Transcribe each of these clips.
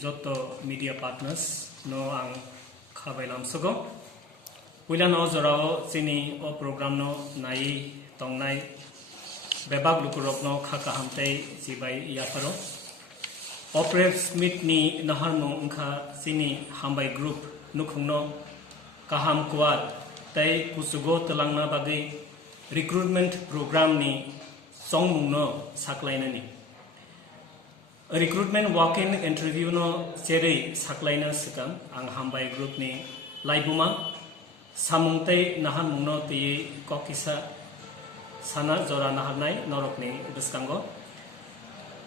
joto media partners no ang khabailam sugo puila no jorao chini o program no nai tongnai bebak lukurok no khaka hamtei jibai yaparo Operate Smith ni naharmo ungkha sini hambai group nukhungno kaham kuat tai kusugo telangna bagi recruitment program ni songmungno saklaina ni recruitment walk-in interview no seri saklaina sikam ang hambai group ni laibuma samungtai naharmungno ti kokisa sana jora naharnai norok ni biskango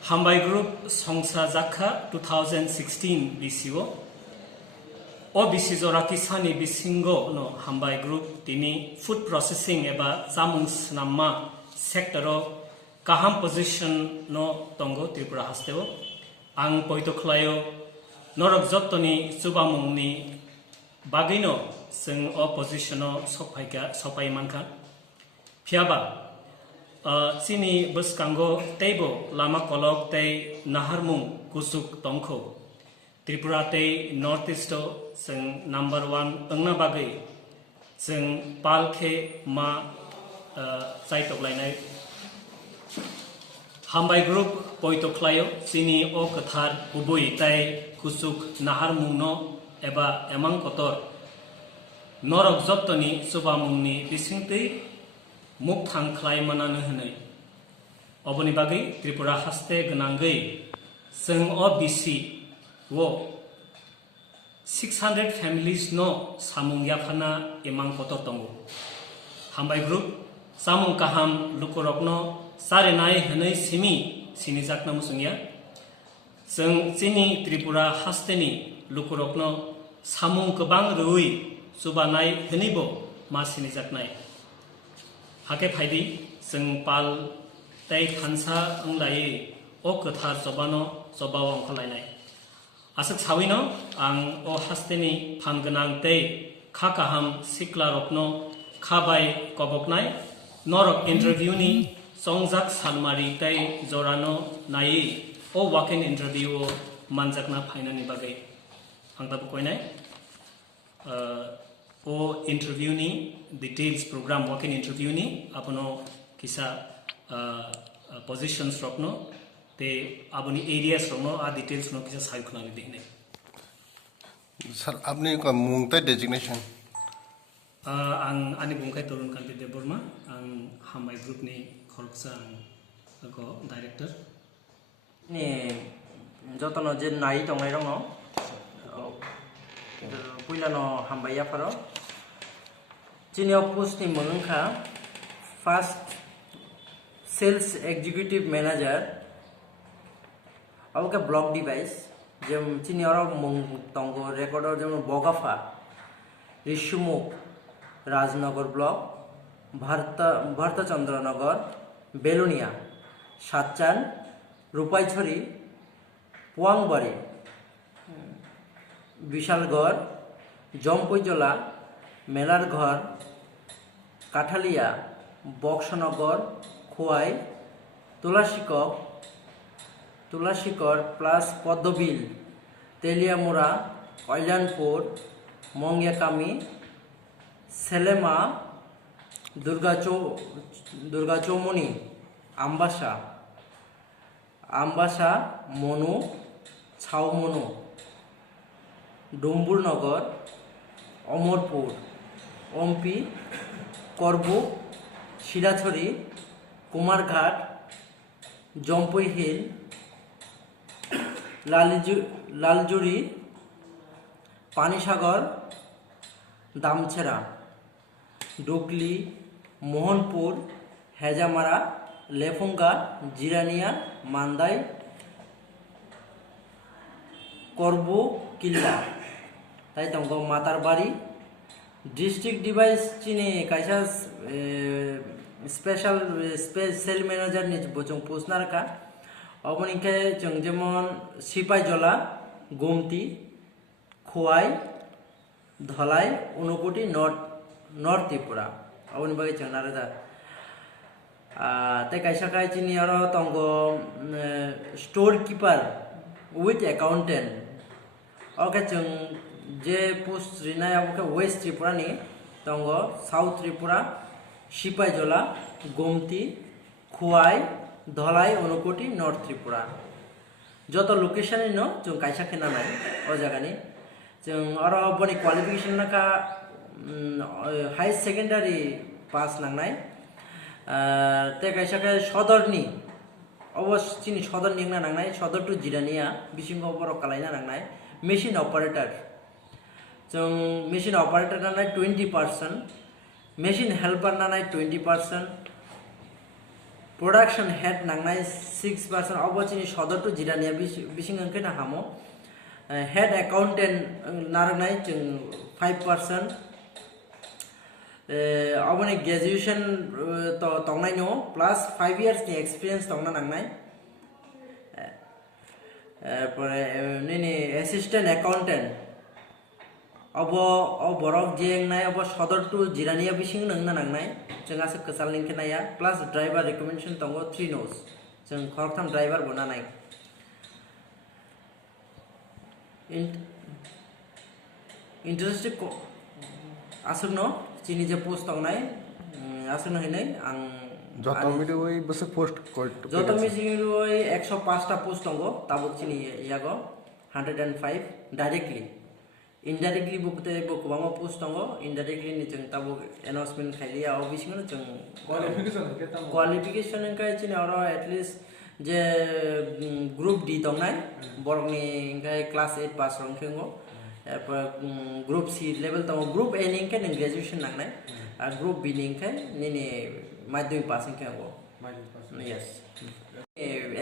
Hambai Group Songsa Zakha 2016 BCO O BC Zoraki Sani Bisingo no Hambai Group Tini Food Processing eba Samung Snamma Sectoro Kaham Position no Tongo Tripura Hasteo Ang Poitoklayo Norok Zotoni Subamungni Bagino Sing O Positiono Sopai Manka Piaba Sini Buskango Table Lama Kolok Te Naharmung Kusuk Tongko Tripura Te Northeasto Sing number 1 Engna Bagai Sing Palke Ma Saitok Lainai Hambai Group Poitoklayo Sini O Kathar Ubui Te Kusuk Naharmung no Eba Emang Kotor Norok Zoptoni Subamungni Bisingti Mukhang Klaimana Nuhane Oboni Bagi Tripura Haste Ganangai Sing O BC Wo 600 families no Samung Yapana Emang Kotor Tongo Hambai Group Samung Kaham Lukorokno Sarenai Hanai Simi Sinijakna Musungya Sing Sini Tripura Hasteni Lukorokno Samung Kebang Rui Subanai Henibo Ma Sinijaknai Hake Paidi Sing Pal Tei Khansa Unglai O Kathar Sobano Sobawa Ongkolainai Asak Sawino Ang O Hasteni Panganang Tei Kakaham Sikla Rokno Kabai Koboknai Norok Interview ni Songjak Salmari Tei Zorano Nai O Walk-in Interview O Manjakna Painani Bagai Hangtapu Koinai O interview ni details program walk-in interview ni apuno kisa positions rokno te abuni areas rokno a details no kisa sai khuna ni dekne sir apni ko mungtai designation ang ani bungkai torun kanti de burma ang hambai group ni khorksa ko director ni jotono je nai tongai rongo puila no hambai yaparo Senior post ni Manungkha First Sales Executive Manager Alka block device Jam senior Mung Tongo recorder Jam Bogafa Rishumuk Rajnagar block Bharta Chandranagar Belonia Satchan Rupaichori Puangbari Vishalgarh Jompoijola Melarghar Kathalia, Bokshanagor, Khowai, Tulashikor plus Poddobil, Teliamura, Kalyanpur, Mongyakami, Selema, Durgachomoni, Ambasha, Monu, Chaumono, Dumbulnagar, Omorpur, Ompi, Korbu, Shilachori, Kumarghat, Jompoi Hill, Laljuri, Panisagar, Damchera, Dukli, Mohanpur, Hejamara, Lefunga, Jirania, Mandai, Korbu, Killa, Taitongo Matarbari, District Device Chini Kaisas Special Sale Manager ni bocong pusnar ka oboni ke jemon Sipai Jola Gomti Khowai Dholai Unupoti North Tripura oboni bagi chonara da te kaisa chini aro tongo storekeeper with accountant oke chung je post rinai oke West Tripura ni tongo South Tripura Sipaijala Gomti Khuai Dholai Unukoti North Tripura joto location ni no chung kaisa khena nai o jaga ni chung aro boni qualification naka high secondary pass nangnai te kaisa ke sodor ni অবশ্য চিনি সদর নিংনা নাংনাই সদর to Jirania বিশিঙ্গ বড় কালাইনা নাংনাই machine operator जों machine operator নানাই 20% মেশিন হেল্পার নানাই 20% প্রোডাকশন হেড নাংনাই 6% অবচিনি সদর টু জিরানিয়া বিশিঙ্গ अंके ना हामो हेड अकाउंटेंट नारनाय जों 5% अबनि ग्रेजुएशन तो तंगनाय नो प्लस 5 इयर्स नि एक्सपीरियंस तंगना नांगनाय परे नेनि असिस्टेंट अकाउंटेंट अब बरक जेंगनाय अब सदर टू जिरानिया बिसिं नंगना नांगनाय जों आसे कसाल लिंक नाया प्लस ड्राइवर रिकमेंडेशन तंगो 3 नोस जों खरथाम ड्राइवर बनानाय इंटरेस्टेड आसुनो चिनी जे पोस्ट तंगनाय आसुनो हैनाय आं जतो मिडोय बसे पोस्ट कोट जतो मिसिंगोय 105 टा पोस्ट तंगो ताबुक चिनी यागो 105 डायरेक्टली इनडायरेक्टली बुकते बकबांगो पोस्ट तंगो इनडायरेक्टली नि जों ताबुक अनाउंसमेंट खाइलिया अ बिसिंगनो जों क्वालिफिकेशन का चिनी अरो एटलिस्ट जे ग्रुप डी तंगनाय बरगनि इंगाय क्लास 8 पास रंखेंगो ग्रुप सी लेवल तंगो ग्रुप ए निंके नों ग्रेजुएशन नांनाय आरो ग्रुप बी निंके निनि माध्यमिक पास खेंगो यस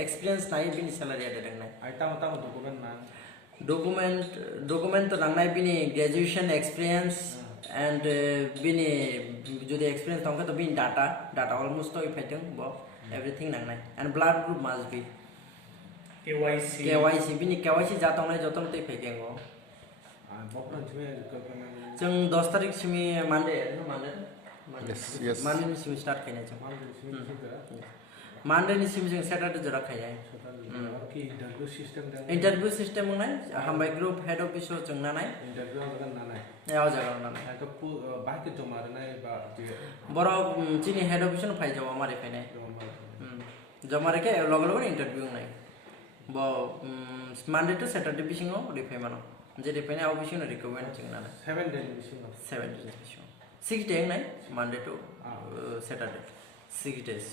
एक्सपीरियंस नाय बिनि सैलरी आदे दंनाय आइटा मता डॉक्यूमेंट ना डॉक्यूमेंट तो नांनाय बिनि ग्रेजुएशन एक्सपीरियंस एंड बिनि जुदि एक्सपीरियंस तंगो तो बिनि डाटा ऑलमोस्ट तो इफाइदों बो एवरीथिंग नांनाय and blood group must be KYC बिनि केवाईसी जातंनाय जतन तै फैकेंगो जों 10 तारिख सिमी मानडे yes मानडे नि सिमी स्टार्ट खायनाय जों मानडे नि सिमी जों सैटरडे जरा खायनाय इंटरव्यू सिस्टम नाय हामबाय ग्रुप हेड ऑफिस जों नानाय इंटरव्यू जगन नानाय याव जरा नानाय तो बाकी जमा रनाय बा बर चिनी हेड ऑफिस न फाय जावा मारे फायनाय जमा रे के लग लग इंटरव्यू नाय ब मानडे टू सैटरडे बिसिङो रिफाय मानो जे रिफायनाय आव बिसिङो रिकमेंड जों नानाय 7 days बिसिङो 7 days बिसिङो 6 day नाय मानडे टू सैटरडे 6 days